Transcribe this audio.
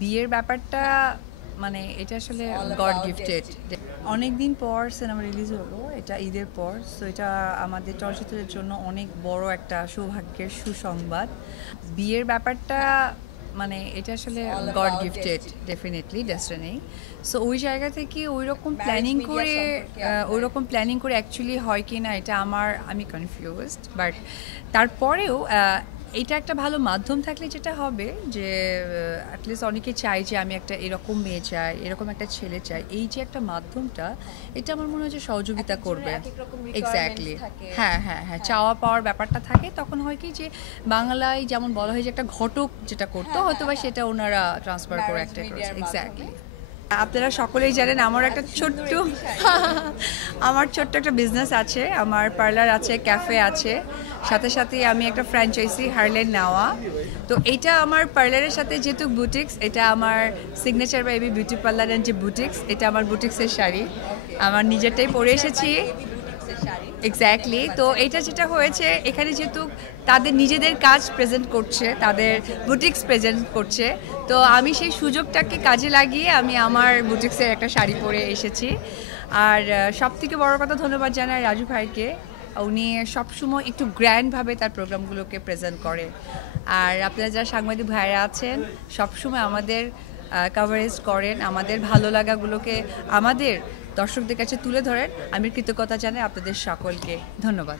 বিয়ের ব্যাপারটা মানে এটা আসলে গড গিফটেড। অনেক দিন পর সিনেমা রিলিজ হলো, এটা ঈদের পর। সো এটা আমাদের চলচ্চিত্রের জন্য অনেক বড় একটা সৌভাগ্যের সুসংবাদ। বিয়ের ব্যাপারটা মানে এটা আসলে god gifted, definitely destiny. So ওই জায়গা থেকে ওই রকম প্ল্যানিং করে অ্যাকচুয়ালি হয় কি না এটা আমি কনফিউজড। বাট তারপরেও এটা একটা ভালো মাধ্যম থাকলে যেটা হবে যে অ্যাটলিস্ট অনেকে চাই যে আমি একটা এরকম মেয়ে চাই, এরকম একটা ছেলে চাই। এই যে একটা মাধ্যমটা, এটা আমার মনে হয় যে সহযোগিতা করবে। এক্স্যাক্টলি। হ্যাঁ হ্যাঁ হ্যাঁ, চাওয়া পাওয়ার ব্যাপারটা থাকে। তখন হয় কি যে বাংলায় যেমন বলা হয় যে একটা ঘটক যেটা করতো, হয়তো বা সেটা ওনারা ট্রান্সফার করে একটা করেছে। এক্স্যাক্টলি। আপনারা সকলেই জানেন আমার ছোট্ট একটা বিজনেস আছে। আমার পার্লার আছে, ক্যাফে আছে, সাথে সাথে আমি একটা ফ্র্যাঞ্চাইজি হারলেন নেওয়া। তো এটা আমার পার্লারের সাথে যেহেতু বুটিক্স, এটা আমার signature baby beauty parlour and যে বুটিক্স, এটা আমার বুটিক্সের শাড়ি, আমার নিজেরটাই পরে এসেছি। এক্স্যাক্টলি। তো এটা যেটা হয়েছে এখানে যেহেতু তাদের নিজেদের কাজ প্রেজেন্ট করছে, তাদের বুটিক্স প্রেজেন্ট করছে, তো আমি সেই সুযোগটাকে কাজে লাগিয়ে আমি আমার বুটিক্সের একটা শাড়ি পরে এসেছি। আর সবথেকে বড় কথা ধন্যবাদ জানাই রাজু ভাইকে। উনি সবসময় একটু গ্র্যান্ডভাবে তার প্রোগ্রামগুলোকে প্রেজেন্ট করে। আর আপনারা যারা সাংবাদিক ভাইরা আছেন সবসময় আমাদের কভারেজ করেন, আমাদের ভালো লাগাগুলোকে আমাদের দর্শকদের কাছে তুলে ধরেন। আমি কৃতজ্ঞতা জানাই আপনাদের সকলকে। ধন্যবাদ।